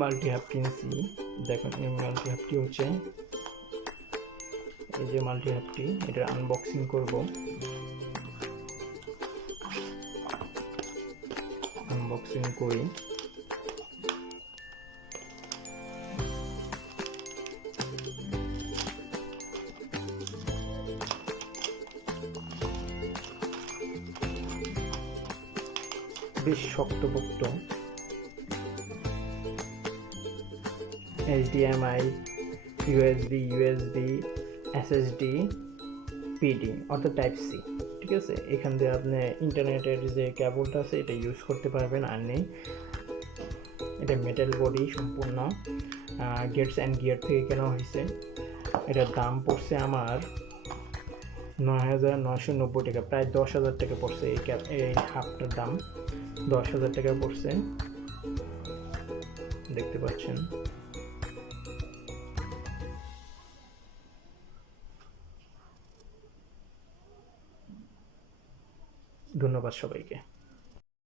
Multi hub কিনছি। দেখুন এই মাল্টি হাবটি হচ্ছে, এই যে মাল্টি হাবটি, এটার আনবক্সিং করব। আনবক্সিং করি। বেশ শক্তপোক্ত। HDMI, USB, SSD, PD অর্থাৎ টাইপ সি। ঠিক আছে, এখান দিয়ে আপনি ইন্টারনেটের যে কেবলটা আছে এটা ইউজ করতে পারবেন। আর নেই, এটা মেটাল বডি সম্পূর্ণ, গেটস অ্যান্ড গিয়ার থেকে কেনা হয়েছে। এটার দাম পড়ছে আমার 9,990 টাকা, প্রায় 10,000 টাকা পড়ছে। এই হাফটার দাম 10,000 টাকা পড়ছে, দেখতে পাচ্ছেন। ধন্যবাদ সবাইকে।